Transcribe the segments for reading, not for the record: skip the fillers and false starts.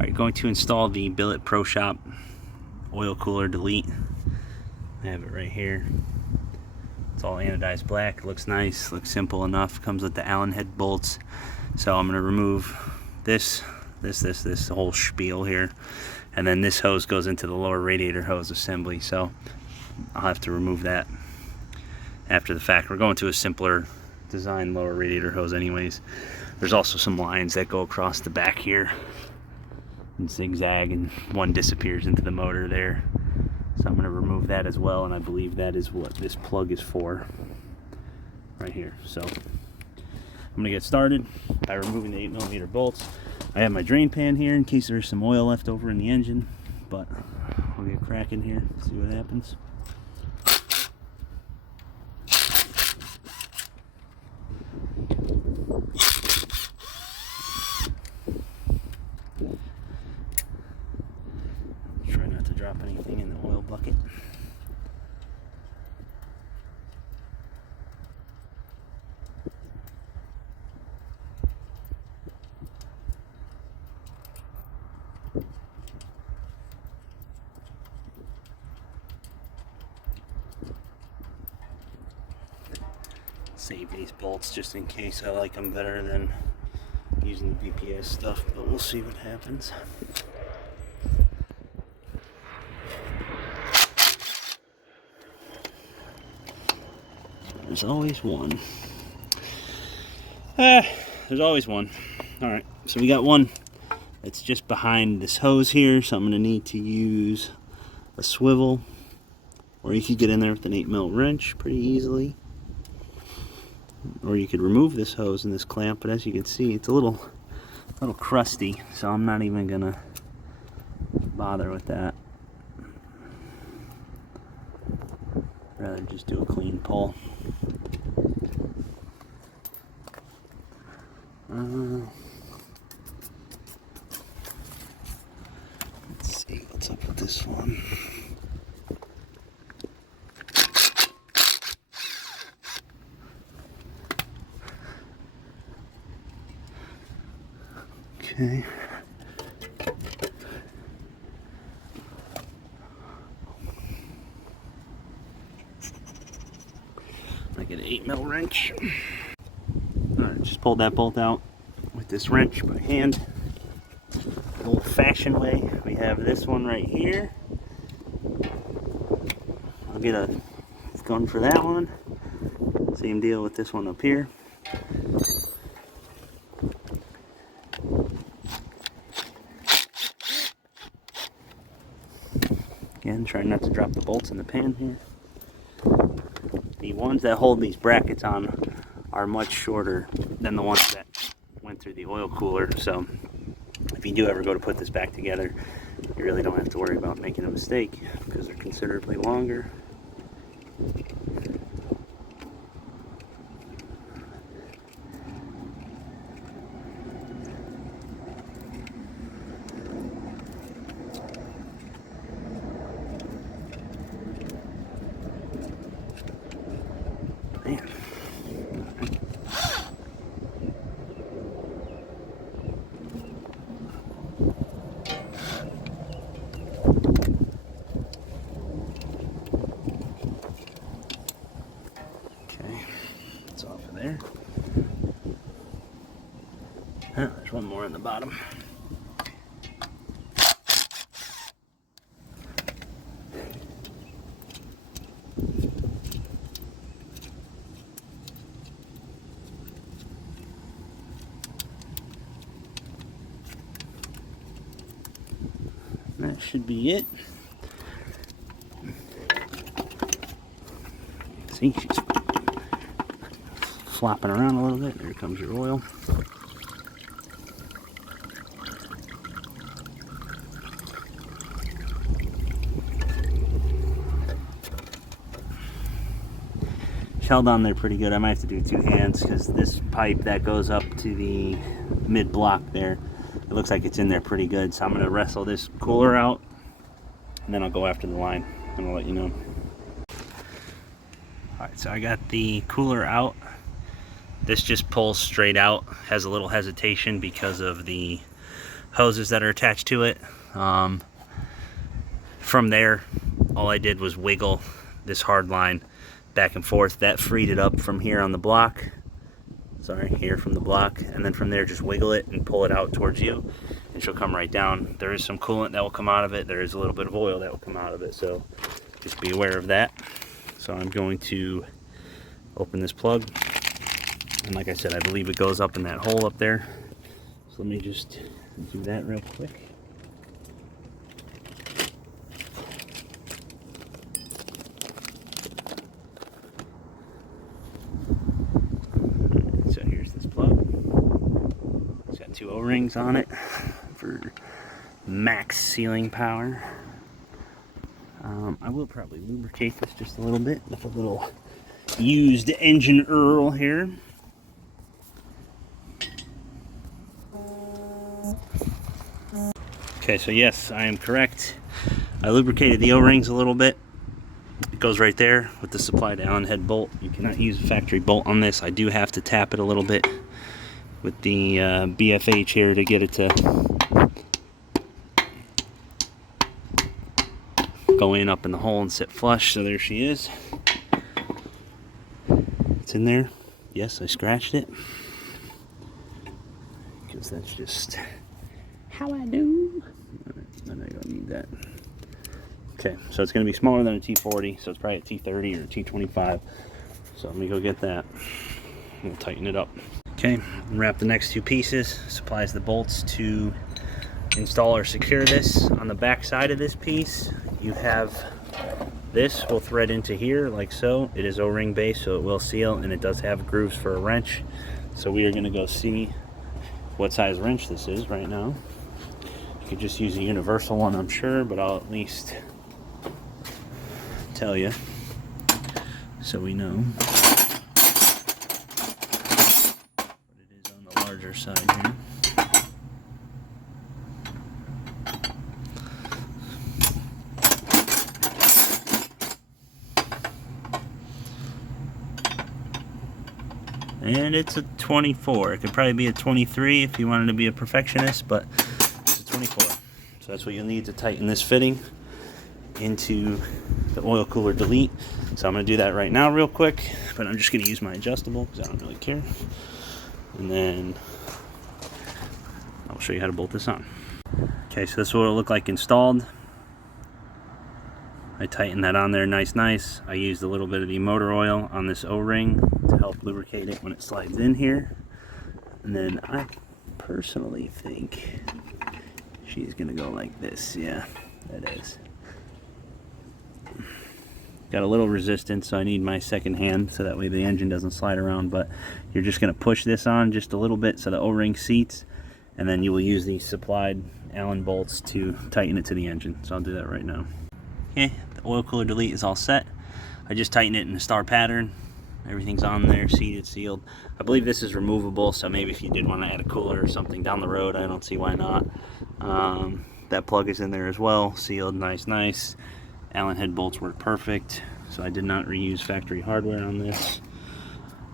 Alright, going to install the Billet Pro Shop oil cooler delete. I have it right here. It's all anodized black. It looks nice, looks simple enough. Comes with the Allen head bolts. So I'm going to remove this whole spiel here. And then this hose goes into the lower radiator hose assembly. So I'll have to remove that after the fact. We're going to a simpler design lower radiator hose anyways. There's also some lines that go across the back here and zigzag, and one disappears into the motor there. So I'm going to remove that as well, and I believe that is what this plug is for right here. So I'm going to get started by removing the 8mm bolts. I have my drain pan here in case there's some oil left over in the engine, but we'll get cracking here, see what happens. Try not to drop anything in the oil bucket. Save these bolts just in case. I like them better than using the BPS stuff, but we'll see what happens. There's always one. There's always one. Alright, so we got one that's just behind this hose here, so I'm going to need to use a swivel, or you could get in there with an 8mm wrench pretty easily. Or you could remove this hose and this clamp, but as you can see, it's a little crusty, so I'm not even going to bother with that. Rather just do a clean pull. Let's see what's up with this one. Okay. I get an 8mm wrench. Alright, just pulled that bolt out with this wrench by hand. The old-fashioned way. We have this one right here. I'll get a gun for that one. Same deal with this one up here. Again, try not to drop the bolts in the pan here. The ones that hold these brackets on are much shorter than the ones that went through the oil cooler, so if you do ever go to put this back together, you really don't have to worry about making a mistake because they're considerably longer. Man. Okay, it's off of there. There's one more in the bottom. That should be it. See, she's flopping around a little bit. There comes your oil. Held on there pretty good. I might have to do two hands because this pipe that goes up to the mid block there, it looks like it's in there pretty good. So I'm going to wrestle this cooler out and then I'll go after the line and I'll let you know. Alright, so I got the cooler out. This just pulls straight out, has a little hesitation because of the hoses that are attached to it. From there, all I did was wiggle this hard line back and forth. That freed it up from here on the block. Sorry, here from the block. And then from there, just wiggle it and pull it out towards you, and she'll come right down. There is some coolant that will come out of it. There is a little bit of oil that will come out of it. So just be aware of that. So I'm going to open this plug. And like I said, I believe it goes up in that hole up there. So let me just do that real quick. So here's this plug. It's got 2 O-rings on it for max sealing power. I will probably lubricate this just a little bit with a little used engine oil here. Okay, so yes, I am correct. I lubricated the O-rings a little bit. It goes right there with the supplied Allen head bolt. You cannot use a factory bolt on this. I do have to tap it a little bit with the BFH here to get it to go in up in the hole and sit flush. So there she is. It's in there. Yes, I scratched it, because that's just how I do. Then I don't need that. Okay, so it's going to be smaller than a T40, so it's probably a T30 or a T25. So let me go get that. We'll tighten it up. Okay, wrap the next 2 pieces. Supplies the bolts to install or secure this. On the back side of this piece, you have this will thread into here like so. It is O-ring based, so it will seal, and it does have grooves for a wrench. So we are going to go see what size wrench this is right now. You could just use a universal one, I'm sure, but I'll at least tell you so we know. But it is on the larger side here. And it's a 24. It could probably be a 23 if you wanted to be a perfectionist, but it's a 24. So that's what you'll need to tighten this fitting into the oil cooler delete. So I'm going to do that right now real quick, but I'm just going to use my adjustable because I don't really care. And then I'll show you how to bolt this on. Okay, so this is what it'll look like installed. I tighten that on there nice. I used a little bit of the motor oil on this O-ring to help lubricate it when it slides in here. And then I personally think she's gonna go like this. Yeah, that is. Got a little resistance, so I need my second hand so that way the engine doesn't slide around. But you're just gonna push this on just a little bit so the O-ring seats, and then you will use these supplied Allen bolts to tighten it to the engine. So I'll do that right now. Okay, the oil cooler delete is all set. I just tightened it in a star pattern. Everything's on there, seated, sealed. I believe this is removable, so maybe if you did want to add a cooler or something down the road, I don't see why not. That plug is in there as well, sealed, nice. Allen head bolts work perfect, so I did not reuse factory hardware on this.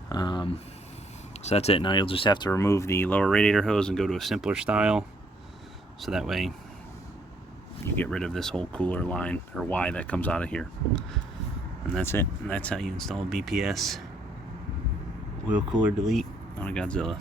So that's it. Now you'll just have to remove the lower radiator hose and go to a simpler style, so that way you get rid of this whole cooler line or Y that comes out of here. And that's it. And that's how you install a BPS oil cooler delete on a Godzilla.